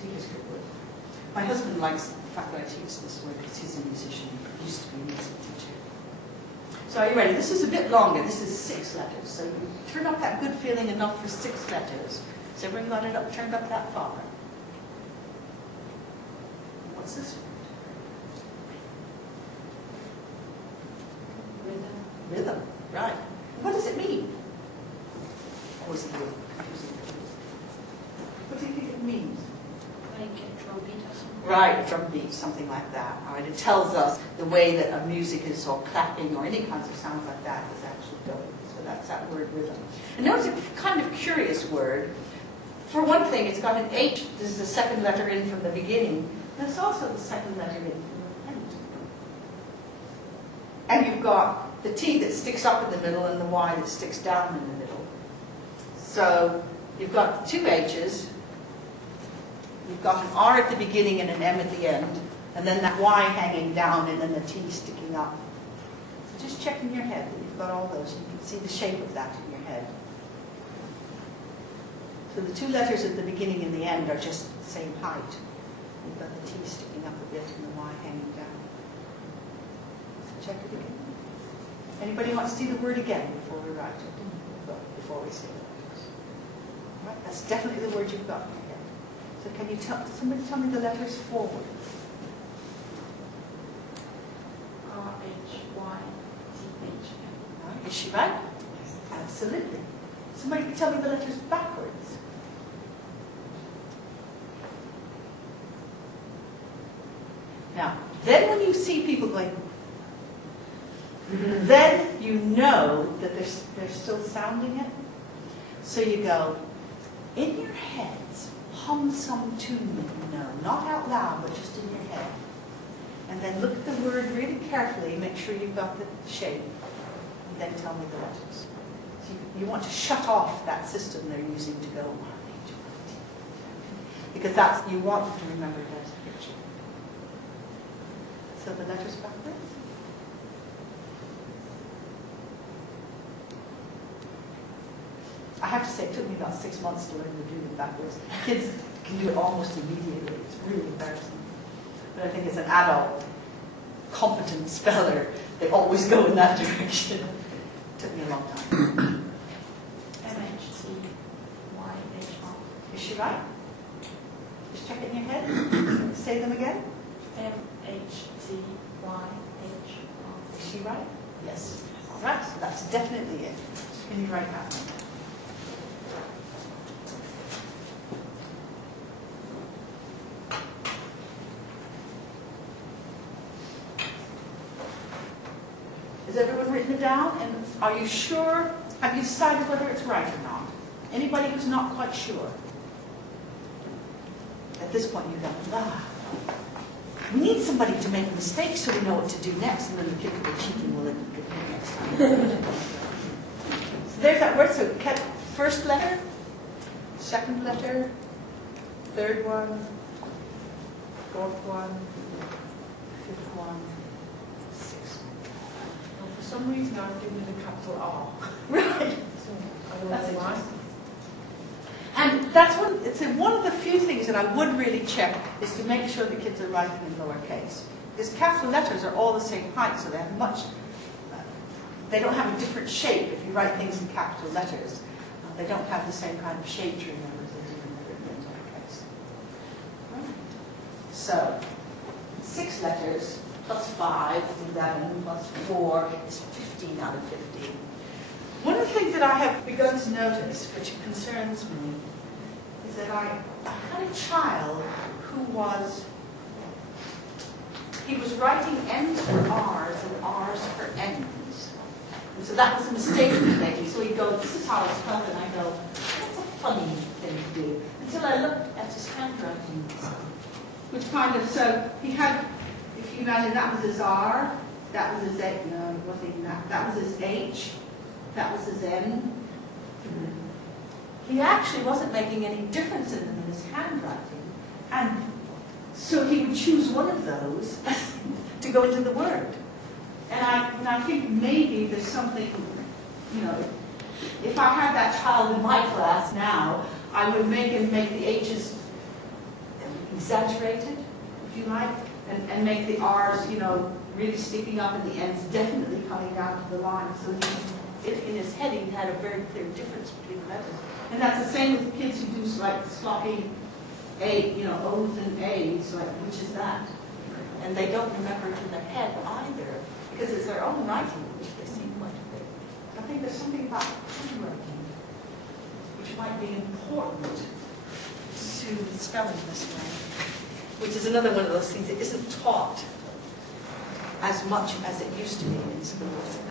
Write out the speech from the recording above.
Teacher's good word. My husband likes the fact that I teach this word because he's a musician. He used to be a music teacher. So are you ready? This is a bit longer. This is 6 letters. So you turn up that good feeling enough for 6 letters. Has everyone got it up, turned up that far? What's this word? Rhythm. Rhythm. Right. What does it mean? Always a little confusing. What do you think it means? Like a drum beat or something. Right, a drum beat, something like that. All right, it tells us the way that a music is, or clapping, or any kinds of sounds like that is actually going. So that's that word, rhythm. And notice it's a kind of curious word. For one thing, it's got an H. This is the second letter in from the beginning. And it's also the second letter in from the end. And you've got the T that sticks up in the middle and the Y that sticks down in the middle. So you've got 2 H's. You've got an R at the beginning and an M at the end, and then that Y hanging down and then the T sticking up. So just check in your head that you've got all those. You can see the shape of that in your head. So the 2 letters at the beginning and the end are just the same height. You've got the T sticking up a bit and the Y hanging down. So check it again. Anybody want to see the word again before we write it? Before we say it. Right, that's definitely the word you've got. So can you somebody tell me the letters forward? R-H-Y-T-H-M. Is she right? Absolutely. Somebody can tell me the letters backwards. Now, then when you see people going, then you know that they're still sounding it. So you go, in your heads, hum some tune that you know, not out loud, but just in your head. And then look at the word really carefully, make sure you've got the shape, and then tell me the letters. So you want to shut off that system they're using to go, because you want them to remember it as a picture. So the letters backwards. I have to say, it took me about 6 months to learn to do them backwards. Kids can do it almost immediately. It's really embarrassing. But I think as an adult, competent speller, they always go in that direction. It took me a long time. M-H-T-Y-H-R. Is she right? Just check it in your head. Say them again. M-H-T-Y-H-R. Is she right? Yes. All right, so that's definitely it. Can you write that one? Has everyone written it down? And are you sure? Have you decided whether it's right or not? Anybody who's not quite sure? At this point you go, we need somebody to make a mistake so we know what to do next, and then the people who are cheating will get it next time. So there's that word. So first letter, second letter, third one, fourth one, fifth one, sixth one. For some reason I've given it a capital R. Right. So I don't That's know why. interesting. And that's one of the few things that I would really check is to make sure the kids are writing in lowercase. Because capital letters are all the same height, so they don't have a different shape if you write things in capital letters. They don't have the same kind of shape to remember as they do when they're written in lowercase. Right. So, 6 letters plus 5 is 11, plus 4 is 15 out of 15. One of the things that I have begun to notice, which concerns me, is that I had a child who he was writing N's for R's and R's for N's. And so that was a mistake he was making. So he'd go, this is how I spell it, and I go, that's a funny thing to do. Until I looked at his handwriting, which kind of, so he had, if you imagine that was his R, that was his A, no, it wasn't even that, that was his H, that was his N. He actually wasn't making any difference in them in his handwriting. And so he would choose one of those to go into the word. And I think maybe there's something, if I had that child in my class now, I would make him make the H's exaggerated, if you like, and make the R's, you know, really sticking up and the N's definitely coming down to the line. So in his head, he had a very clear difference between the letters. And that's the same with kids who do like sloppy A, you know, O's and A's, like, which is that? And they don't remember it in their head either, because it's their own writing which they see quite a bit. I think there's something about handwriting which might be important to discover this way, which is another one of those things that isn't taught as much as it used to be in schools.